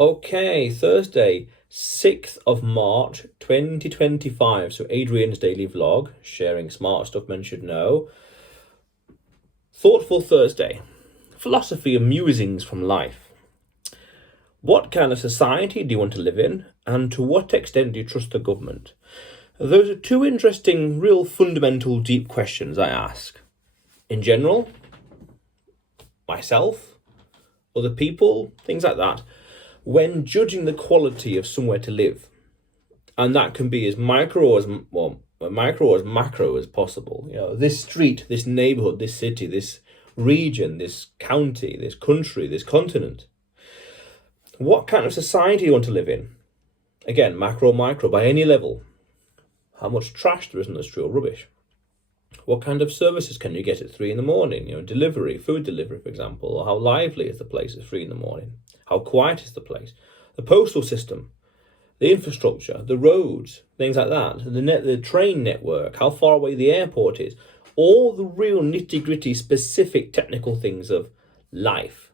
Okay, Thursday, 6th of March 2025. So Adrian's daily vlog, sharing smart stuff men should know. Thoughtful Thursday. Philosophy and musings from life. What kind of society do you want to live in, and to what extent do you trust the government? Those are two interesting, real fundamental, deep questions I ask. In general, myself, other people, things like that, when judging the quality of somewhere to live. And that can be as micro or as macro as possible. You know, this street, this neighborhood, this city, this region, this county, this country, this continent. What kind of society do you want to live in? Again, macro, micro, by any level. How much trash there is in the street or rubbish. What kind of services can you get at 3 a.m? You know, delivery, food delivery, for example, or how lively is the place at 3 a.m? How quiet is the place? The postal system, the infrastructure, the roads, things like that, the train network, how far away the airport is, all the real nitty-gritty specific technical things of life.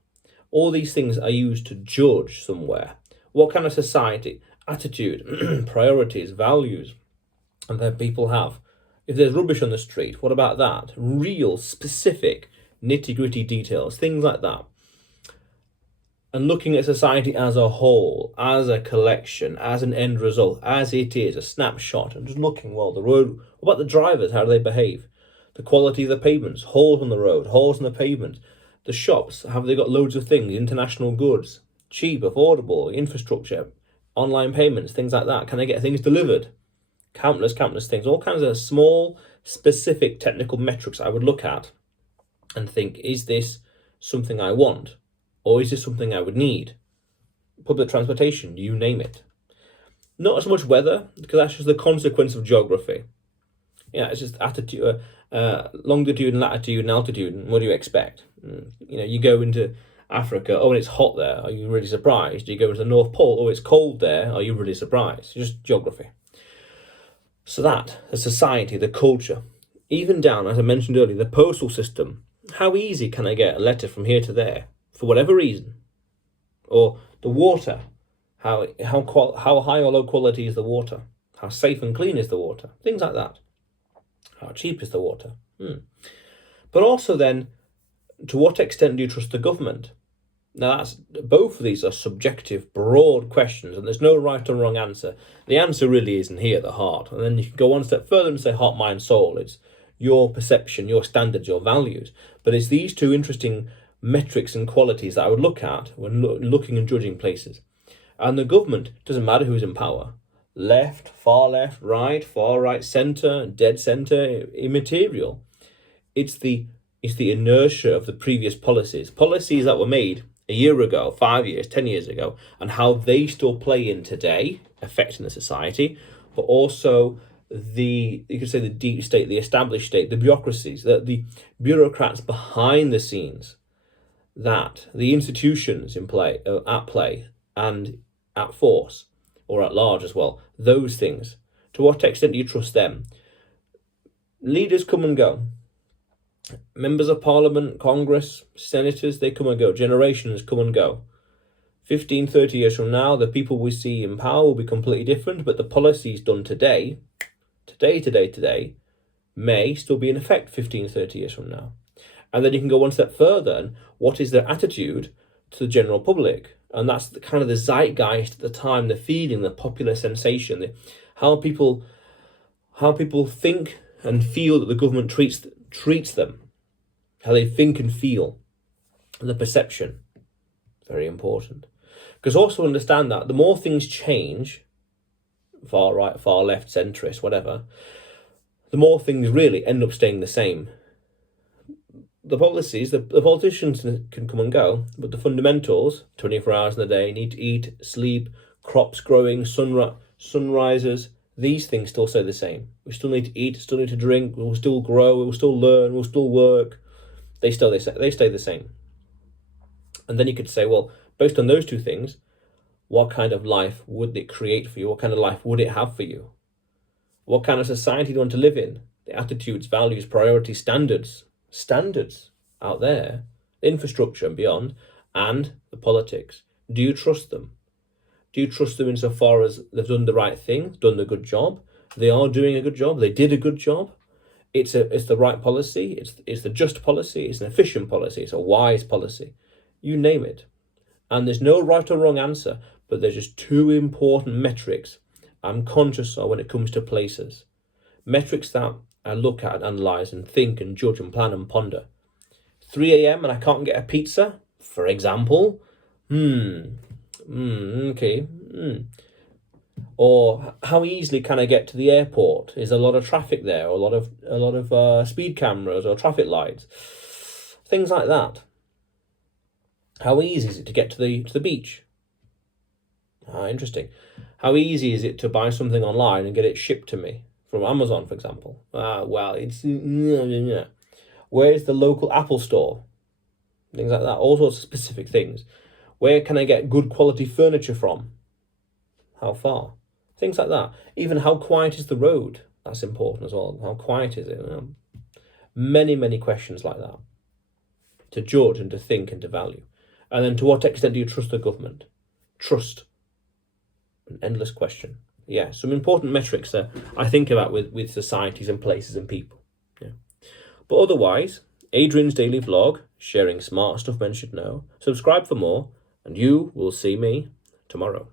All these things are used to judge somewhere. What kind of society, attitude, priorities, values that people have. If there's rubbish on the street, what about that? Real, specific, nitty-gritty details, things like that. And looking at society as a whole, as a collection, as an end result, as it is, a snapshot, and just looking, well, the road, what about the drivers, how do they behave? The quality of the pavements, holes on the road, holes in the pavement. The shops, have they got loads of things, international goods, cheap, affordable, infrastructure, online payments, things like that? Can they get things delivered? Countless things, all kinds of small, specific technical metrics I would look at and think, is this something I want? Or is this something I would need? Public transportation, you name it. Not as much weather, because that's just the consequence of geography. Yeah, it's just attitude, longitude and latitude and altitude, and what do you expect? You know, you go into Africa, oh, and it's hot there, are you really surprised? You go into the North Pole, oh, it's cold there, are you really surprised? Just geography. So that, the society, the culture, even down, as I mentioned earlier, the postal system. How easy can I get a letter from here to there, for whatever reason? Or the water, how high or low quality is the water? How safe and clean is the water? Things like that. How cheap is the water? But also then, to what extent do you trust the government? Now, both of these are subjective, broad questions, and there's no right or wrong answer. The answer really isn't here at the heart. And then you can go one step further and say heart, mind, soul. It's your perception, your standards, your values. But it's these two interesting metrics and qualities that I would look at when looking and judging places. And the government, doesn't matter who's in power. Left, far right, centre, dead centre, immaterial. It's the inertia of the previous policies that were made a year ago, 5 years, 10 years ago, and how they still play in today, affecting the society, but also you could say the deep state, the established state, the bureaucracies, the bureaucrats behind the scenes, that the institutions at play and at force, or at large as well, those things. To what extent do you trust them? Leaders come and go. Members of Parliament, Congress, senators, they come and go. Generations come and go. 15, 30 years from now, the people we see in power will be completely different, but the policies done today, may still be in effect 15, 30 years from now. And then you can go one step further, and what is their attitude to the general public? And that's kind of the zeitgeist at the time, the feeling, the popular sensation, how people think and feel that the government treats them, how they think and feel, and the perception. Very important. Because also understand that the more things change, far right, far left, centrist, whatever, the more things really end up staying the same. The policies, the politicians can come and go, but the fundamentals, 24 hours in the day, need to eat, sleep, crops growing, sunrises, these things still stay the same. We still need to eat, still need to drink, we'll still grow, we'll still learn, we'll still work. They stay the same. And then you could say, well, based on those two things, what kind of life would it create for you? What kind of life would it have for you? What kind of society do you want to live in? The attitudes, values, priorities, standards out there, infrastructure and beyond, and the politics. Do you trust them? Do you trust them insofar as they've done the right thing, done the good job? They are doing a good job. They did a good job. It's the right policy. It's the just policy. It's an efficient policy. It's a wise policy. You name it. And there's no right or wrong answer, but there's just two important metrics I'm conscious of when it comes to places. Metrics that I look at and analyse and think and judge and plan and ponder. 3 a.m. and I can't get a pizza, for example. Okay. Or how easily can I get to the airport? Is there a lot of traffic there, or a lot of speed cameras or traffic lights? Things like that. How easy is it to get to the beach? Interesting. How easy is it to buy something online and get it shipped to me from Amazon, for example? Well, it's where is the local Apple store? Things like that. All sorts of specific things. Where can I get good quality furniture from? How far? Things like that. Even how quiet is the road? That's important as well. How quiet is it? Many, many questions like that to judge and to think and to value. And then to what extent do you trust the government? Trust. An endless question. Yeah, some important metrics that I think about with societies and places and people. Yeah. But otherwise, Adrian's daily vlog, sharing smart stuff men should know. Subscribe for more, and you will see me tomorrow.